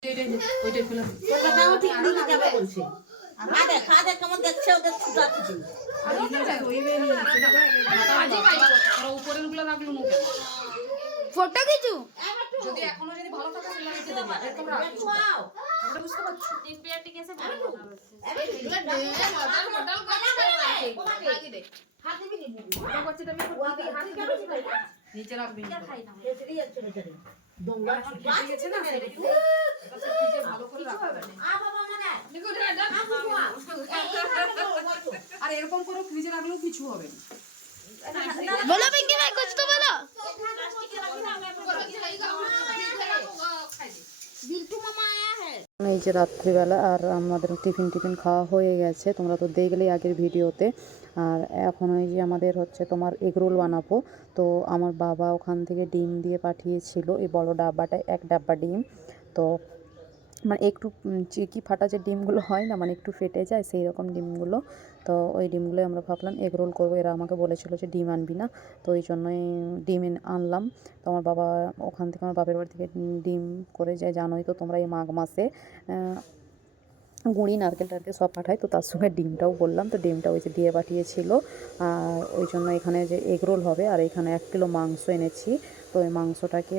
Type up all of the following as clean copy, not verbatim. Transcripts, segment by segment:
Photo কিছু যদি এখনো যদি ভালো থাকে তাহলে রেখে দেবে এরকম রাখো আমরা বুঝতে পারছি টিপিআরটি কেসে বড় কথা হচ্ছে এগুলো মডেল হাতি দে হাত দিবি নি এটা করতে তুমি হাত দিবি নিচে রাখবি খাই না এসেই যাচ্ছে বেচারি দোঙ্গা ছুটে গেছে না একটু এটা ফ্রিজে ভালো করে রাখবে আ বাবা মানে দেখো এটা আর এরকম করে ফ্রিজে রাখলেও কিছু হবে না बोलो पिंकी भाई कुछ तो बोलो बिल्टू मामा आया है এই যে রাত্রিবেলা আর আমাদের টিফিন খাওয়া হয়ে গেছে, তোমরা তো দেখলেই আগের ভিডিওতে। আর এখন ওই যে আমাদের হচ্ছে তোমার এগরোল বানাবো। তো আমার বাবা ওখান থেকে ডিম দিয়ে পাঠিয়েছিল, এই বড় ডাব্বাটায় এক ডাব্বা ডিম। তো মানে একটু চিকি ফাটা যে ডিমগুলো হয় না, মানে একটু ফেটে যায় সেই রকম ডিমগুলো। তো ওই ডিমগুলোই আমরা ভাবলাম এগরোল করবো। এরা আমাকে বলেছিল যে ডিম আনবি না, তো ওই জন্যই ডিম আনলাম। তো আমার বাবা ওখান থেকে, আমার বাপের বাড়ি থেকে ডিম করে যায়। জানোই তো তোমরা এই মাঘ মাসে গুঁড়ি নারকেল টারকেল সব পাঠায়, তো তার সঙ্গে ডিমটাও বললাম। তো ডিমটা ওই যে দিয়ে পাঠিয়েছিল। আর ওই জন্য এখানে যে এগরোল হবে, আর এখানে 1 কিলো মাংস এনেছি। তো এই মাংসটাকে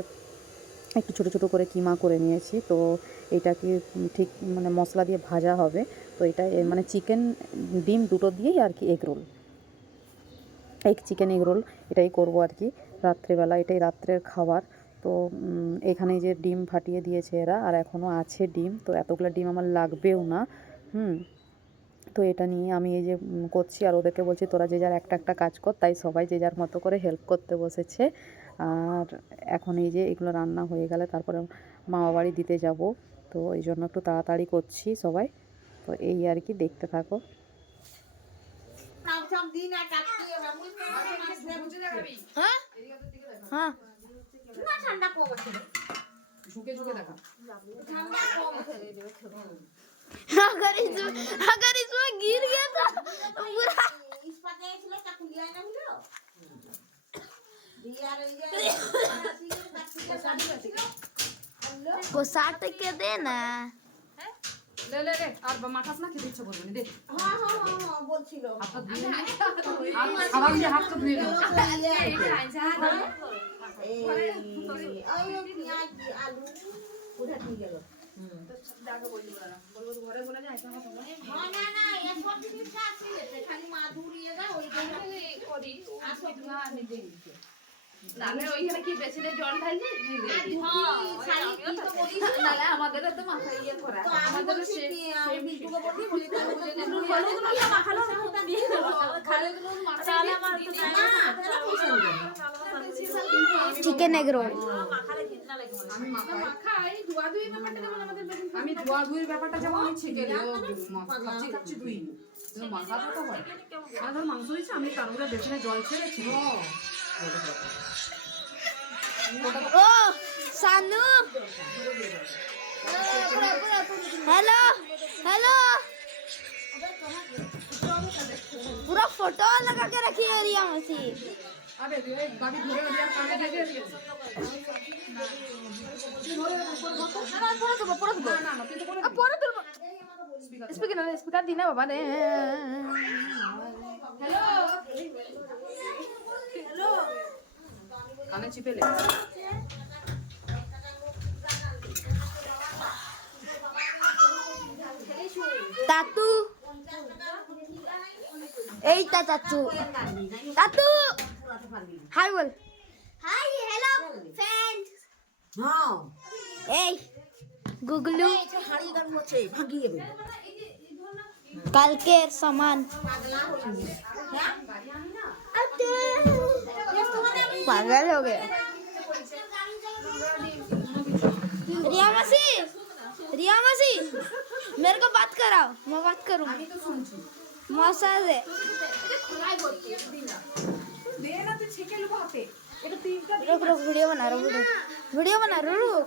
একটু ছোটো ছোটো করে কিমা করে নিয়েছি। তো এটাকে ঠিক মানে মশলা দিয়ে ভাজা হবে। তো এটা মানে চিকেন ডিম দুটো দিয়েই আর কি এগরোল, চিকেন এগরোল এটাই করব আর কি রাত্রেবেলা। এটাই রাত্রের খাবার। তো এখানে যে ডিম ফাটিয়ে দিয়েছে এরা, আর এখনও আছে ডিম। তো এতগুলো ডিম আমার লাগবেও না। তো এটা নিয়ে আমি এই যে করছি, আর ওদেরকে বলছি তোরা যে যার একটা একটা কাজ কর। তাই সবাই যে যার মতো করে হেল্প করতে বসেছে। আর এখন এই যে এগুলো রান্না হয়ে গেলে তারপরে মামা বাড়ি দিতে যাব। তো এই জন্য একটু তাড়াতাড়ি করছি সবাই। তো এই আর কি, দেখতে থাকো। हाँ ঠান্ডা কম আছে ঝুঁকে ঝুঁকে দেখা ঠান্ডা কম আছে अगर इसमें गिर गया था तो पूरा ইস্পাতে ছিল চাকু লিয়া না হলো দিয়ার को साथ के देना ले ले ले আর মাখাস না, খেতে ইচ্ছা করবে না। দে হ্যাঁ বলছিল হাতটা ধুয়ে নে, সাবান দিয়ে হাতটা ধুয়ে নে। এই আলু উঠা ঠিক গেল খালি মাধুরী ওই করি নালে ওইখানে কি বেশি জল ঢাললি নালে আমাদের তো মাথা ইয়ে করা আমাদের चिकन एग रोल আমি ধোয়া ধুইয়ের ব্যাপারটা যেমন আমি ছেঁকে খাচ্ছি ধুই মাখাটা তো হয়। ধর মাংস হয়েছে, আমি তার উপরে বেসনে জল ছেড়েছি। ओ सानू हेलो हेलो पूरा फोटो लगा के रखी है रिया मसी। अबे गाड़ी घुरे यार काने दे दे स्पीकर दी ना बाबा ने। हेलो हेलो काने चिपे ले तातू এই তা চাচু তাতু হাই বল হাই হ্যালো ফ্রেন্ড হ্যাঁ এই গুগলু হাড়ি গান হচ্ছে ভাগিয়ে দেবে কালকের সামান पागल हो गया। रिया मासी मेरे को बात कराओ, मैं बात करूँ मौसा से। रुक रुक वीडियो बना रहा हूँ, वीडियो बना रहा हूँ।